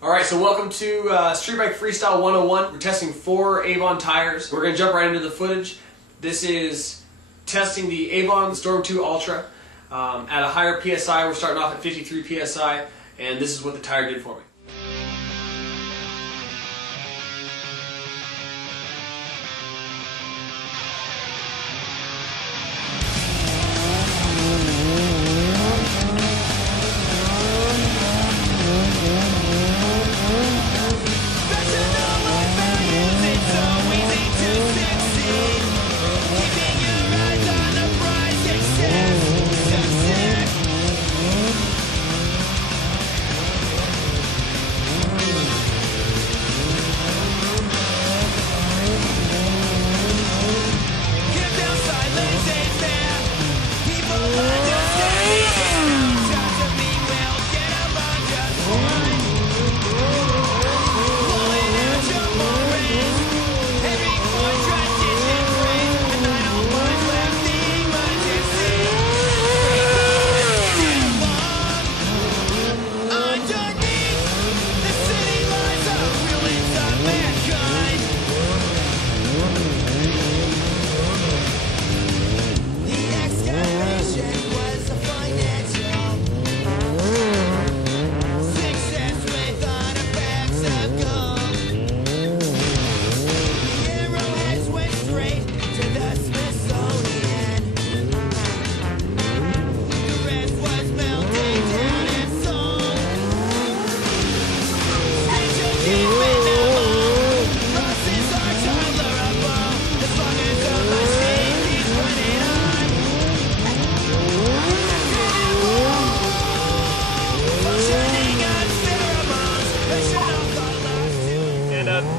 Alright, so welcome to Street Bike Freestyle 101. We're testing 4 Avon tires. We're going to jump right into the footage. This is testing the Avon Storm 2 Ultra at a higher PSI. We're starting off at 53 PSI, and this is what the tire did for me.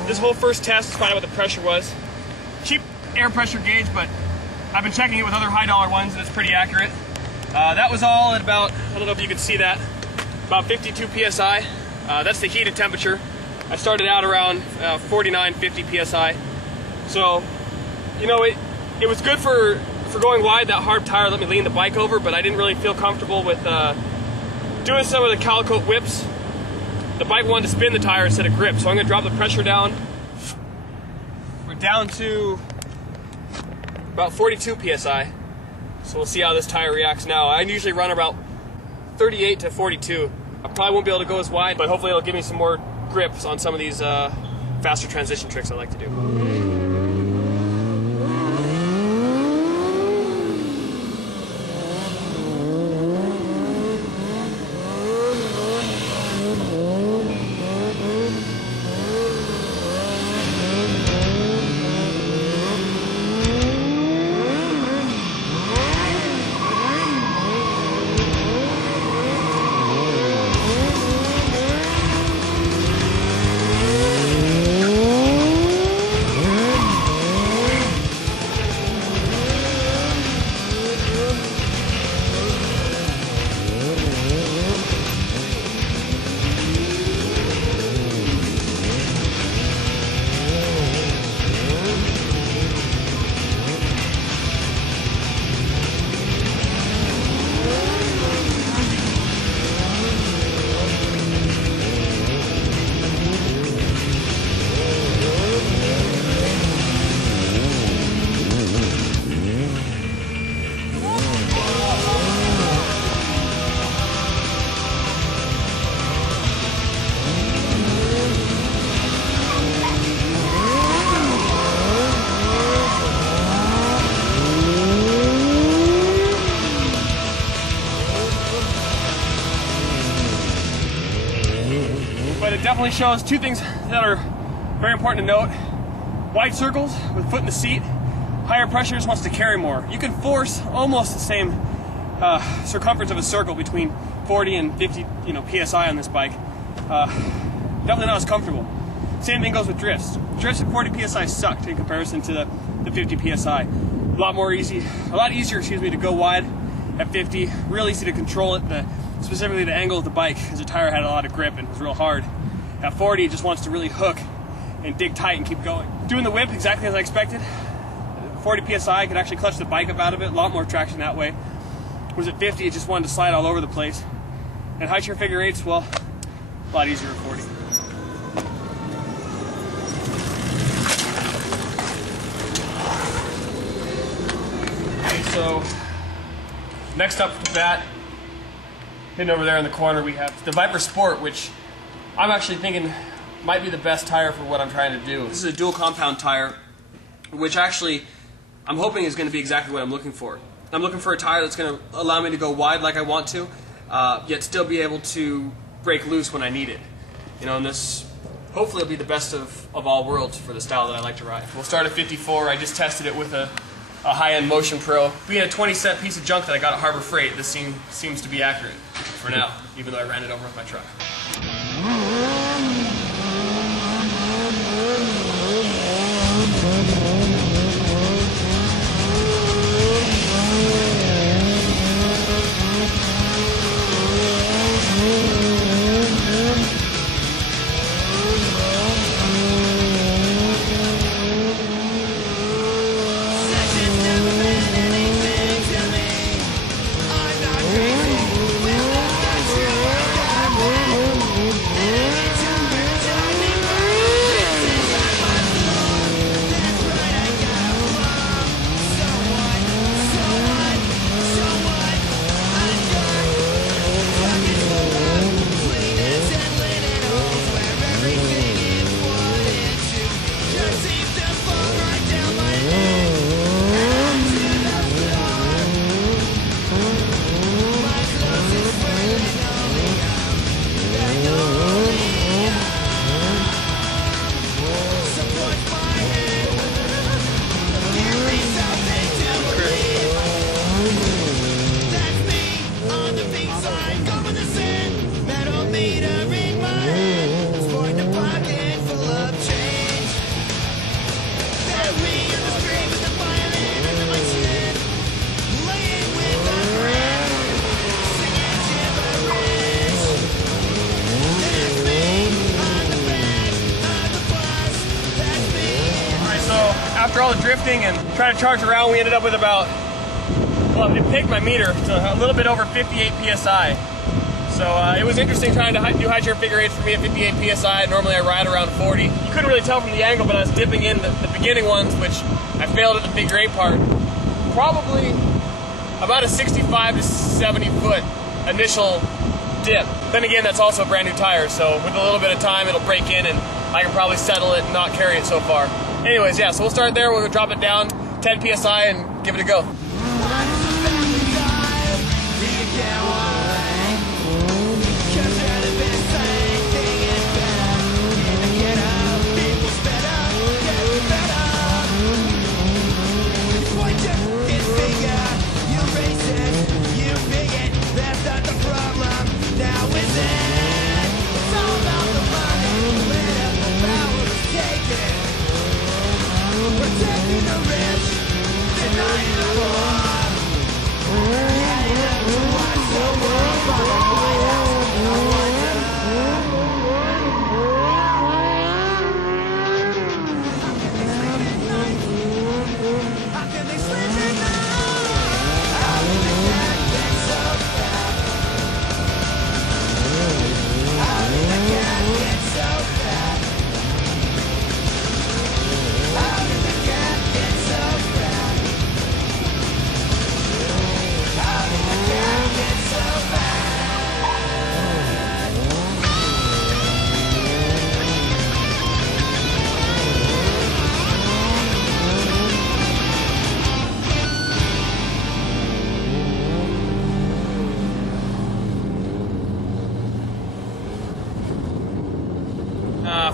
This whole first test to find out what the pressure was. Cheap air pressure gauge, but I've been checking it with other high dollar ones and it's pretty accurate. That was all at about, I don't know if you can see that, about 52 PSI. That's the heated temperature. I started out around 49, 50 PSI. So, you know, it was good for going wide. That hard tire let me lean the bike over, but I didn't really feel comfortable with doing some of the calico whips. The bike wanted to spin the tire instead of grip, so I'm going to drop the pressure down. We're down to about 42 PSI, so we'll see how this tire reacts now. I usually run about 38 to 42. I probably won't be able to go as wide, but hopefully it'll give me some more grips on some of these faster transition tricks I like to do. But it definitely shows two things that are very important to note. Wide circles with foot in the seat, higher pressure just wants to carry more. You can force almost the same circumference of a circle between 40 and 50 PSI on this bike. Definitely not as comfortable. Same thing goes with drifts. Drifts at 40 PSI sucked in comparison to the 50 PSI. A lot easier to go wide at 50. Real easy to control it. Specifically the angle of the bike, because the tire had a lot of grip and it was real hard. At 40, it just wants to really hook and dig tight and keep going. Doing the whip exactly as I expected. 40 PSI, I could actually clutch the bike up out of it. A lot more traction that way. Whereas at 50, it just wanted to slide all over the place. And high chair figure eights, well, a lot easier at 40. Okay, so next up to bat, hidden over there in the corner, we have the Viper Sport, which I'm actually thinking might be the best tire for what I'm trying to do. This is a dual compound tire, which actually I'm hoping is going to be exactly what I'm looking for. I'm looking for a tire that's going to allow me to go wide like I want to, yet still be able to break loose when I need it. You know, and this hopefully will be the best of all worlds for the style that I like to ride. We'll start at 54. I just tested it with a high-end Motion Pro. Being a 20-cent piece of junk that I got at Harbor Freight, this seems to be accurate for now, even though I ran it over with my truck. After all the drifting and trying to charge around, we ended up with about, well, it picked my meter to a little bit over 58 PSI. So it was interesting trying to do high chair figure eights for me at 58 PSI. Normally I ride around 40. You couldn't really tell from the angle, but I was dipping in the beginning ones, which I failed at the figure eight part. Probably about a 65 to 70 foot initial dip. Then again, that's also a brand new tire, so with a little bit of time it'll break in and I can probably settle it and not carry it so far. Anyways, yeah, so we'll start there, we'll drop it down 10 PSI and give it a go.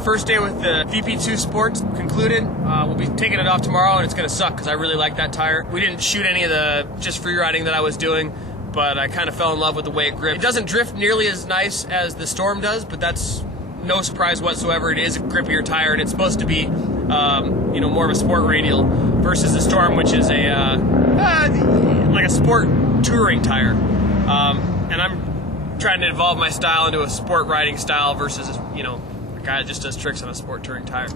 First day with the VP2 Sports concluded. We'll be taking it off tomorrow and it's going to suck because I really like that tire. We didn't shoot any of the just free riding that I was doing, but I kind of fell in love with the way it gripped. It doesn't drift nearly as nice as the Storm does, but that's no surprise whatsoever. It is a grippier tire and it's supposed to be you know, more of a sport radial versus the Storm, which is a like a sport touring tire. And I'm trying to evolve my style into a sport riding style versus, you know, guy that just does tricks on a sport touring tire.